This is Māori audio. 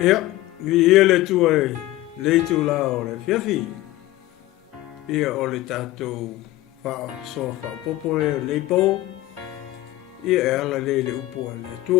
Ja, wie hele toe le tu la ole fiafi. Ia ole tātou wha soa wha popore le po. Ia e ala le upo le tu